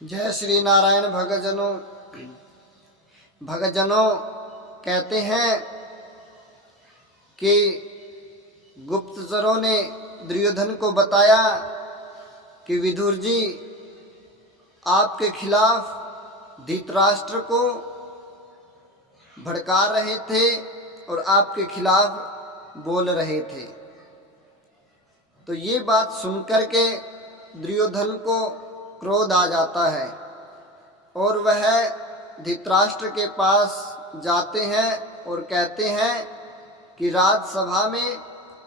जय श्री नारायण। भगतजनों कहते हैं कि गुप्तचरों ने दुर्योधन को बताया कि विदुर जी आपके खिलाफ धृतराष्ट्र को भड़का रहे थे और आपके खिलाफ बोल रहे थे। तो ये बात सुनकर के दुर्योधन को क्रोध आ जाता है और वह धृतराष्ट्र के पास जाते हैं और कहते हैं कि राजसभा में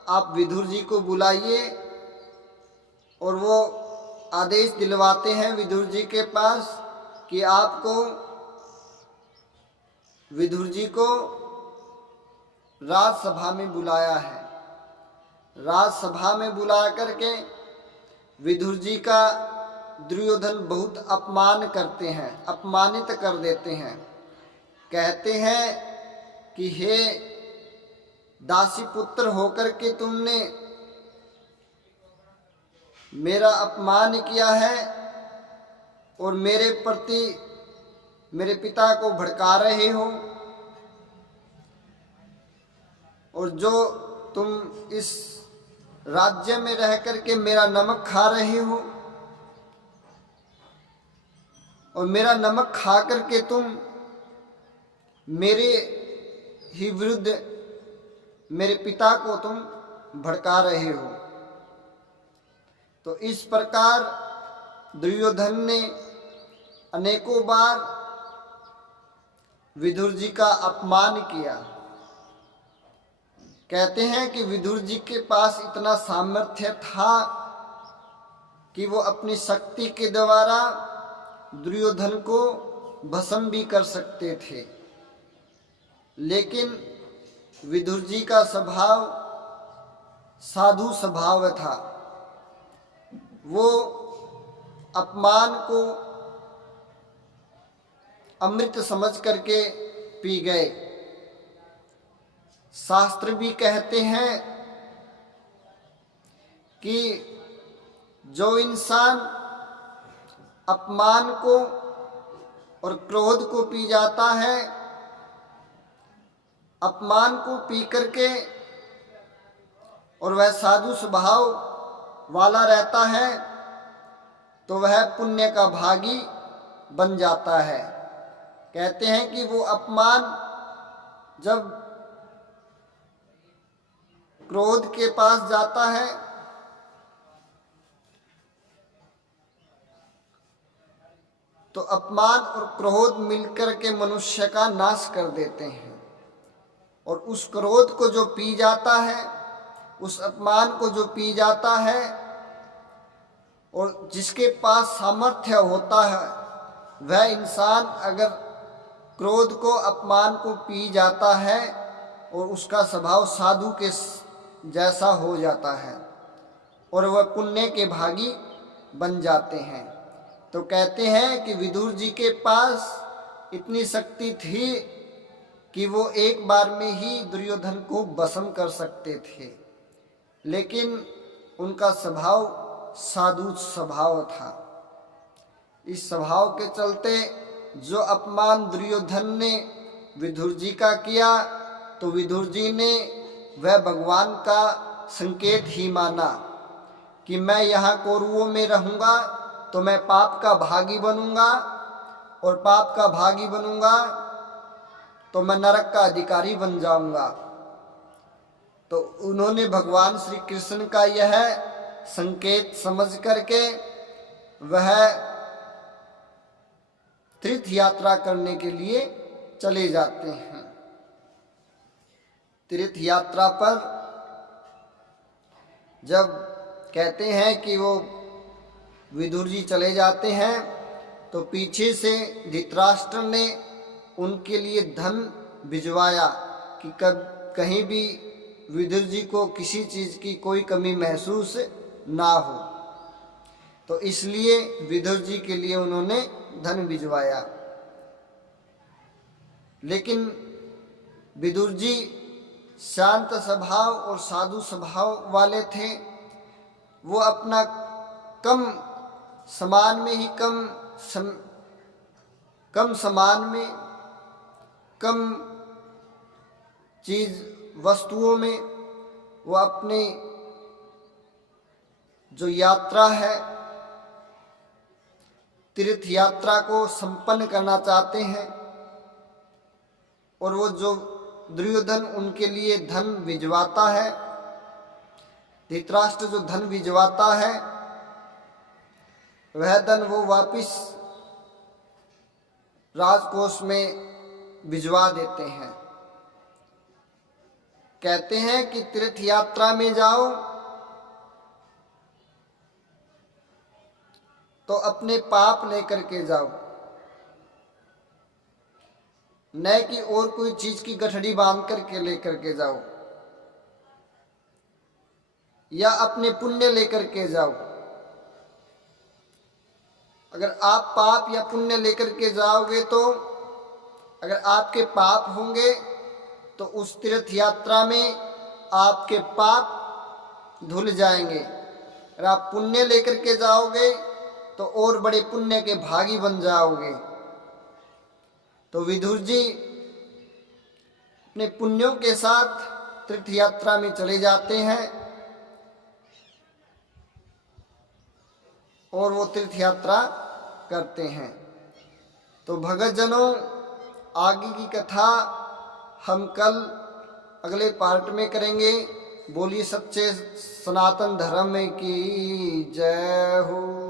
आप विदुर जी को बुलाइए। और वो आदेश दिलवाते हैं विदुर जी के पास कि आपको विदुर जी को राजसभा में बुलाया है। राजसभा में बुला करके विदुर जी का दुर्योधन बहुत अपमान करते हैं, अपमानित कर देते हैं। कहते हैं कि हे दासी पुत्र होकर के तुमने मेरा अपमान किया है और मेरे प्रति मेरे पिता को भड़का रहे हो, और जो तुम इस राज्य में रह करके मेरा नमक खा रहे हो और मेरा नमक खा करके तुम मेरे ही विरुद्ध मेरे पिता को तुम भड़का रहे हो। तो इस प्रकार दुर्योधन ने अनेकों बार विदुर जी का अपमान किया। कहते हैं कि विदुर जी के पास इतना सामर्थ्य था कि वो अपनी शक्ति के द्वारा दुर्योधन को भस्म भी कर सकते थे, लेकिन विदुर जी का स्वभाव साधु स्वभाव था। वो अपमान को अमृत समझ करके पी गए। शास्त्र भी कहते हैं कि जो इंसान अपमान को और क्रोध को पी जाता है, अपमान को पी करके और वह साधु स्वभाव वाला रहता है, तो वह पुण्य का भागी बन जाता है। कहते हैं कि वो अपमान जब क्रोध के पास जाता है तो अपमान और क्रोध मिलकर के मनुष्य का नाश कर देते हैं। और उस क्रोध को जो पी जाता है, उस अपमान को जो पी जाता है, और जिसके पास सामर्थ्य होता है, वह इंसान अगर क्रोध को अपमान को पी जाता है और उसका स्वभाव साधु के जैसा हो जाता है और वह पुण्य के भागी बन जाते हैं। तो कहते हैं कि विदुर जी के पास इतनी शक्ति थी कि वो एक बार में ही दुर्योधन को भस्म कर सकते थे, लेकिन उनका स्वभाव साधु स्वभाव था। इस स्वभाव के चलते जो अपमान दुर्योधन ने विदुर जी का किया, तो विदुर जी ने वह भगवान का संकेत ही माना कि मैं यहाँ कौरवों में रहूँगा तो मैं पाप का भागी बनूंगा, और पाप का भागी बनूंगा तो मैं नरक का अधिकारी बन जाऊंगा। तो उन्होंने भगवान श्री कृष्ण का यह संकेत समझ करके वह तीर्थ यात्रा करने के लिए चले जाते हैं। तीर्थ यात्रा पर जब कहते हैं कि वो विदुर जी चले जाते हैं, तो पीछे से धृतराष्ट्र ने उनके लिए धन भिजवाया कि कहीं भी विदुर जी को किसी चीज़ की कोई कमी महसूस ना हो। तो इसलिए विदुर जी के लिए उन्होंने धन भिजवाया। लेकिन विदुर जी शांत स्वभाव और साधु स्वभाव वाले थे। वो अपना कम सामान में ही कम सामान में, कम चीज़ वस्तुओं में वो अपने जो यात्रा है, तीर्थ यात्रा को संपन्न करना चाहते हैं। और वो जो दुर्योधन उनके लिए धन भिजवाता है, धृतराष्ट्र जो धन भिजवाता है, वह धन वो वापिस राजकोष में भिजवा देते हैं। कहते हैं कि तीर्थ यात्रा में जाओ तो अपने पाप लेकर के जाओ, न कि और कोई चीज की गठड़ी बांध करके लेकर के जाओ, या अपने पुण्य लेकर के जाओ। अगर आप पाप या पुण्य लेकर के जाओगे तो अगर आपके पाप होंगे तो उस तीर्थ यात्रा में आपके पाप धुल जाएंगे। अगर आप पुण्य लेकर के जाओगे तो और बड़े पुण्य के भागी बन जाओगे। तो विदुर जी अपने पुण्यों के साथ तीर्थ यात्रा में चले जाते हैं और वो तीर्थ यात्रा करते हैं। तो भगत जनों, आगे की कथा हम कल अगले पार्ट में करेंगे। बोलिए सच्चे सनातन धर्म की जय हो।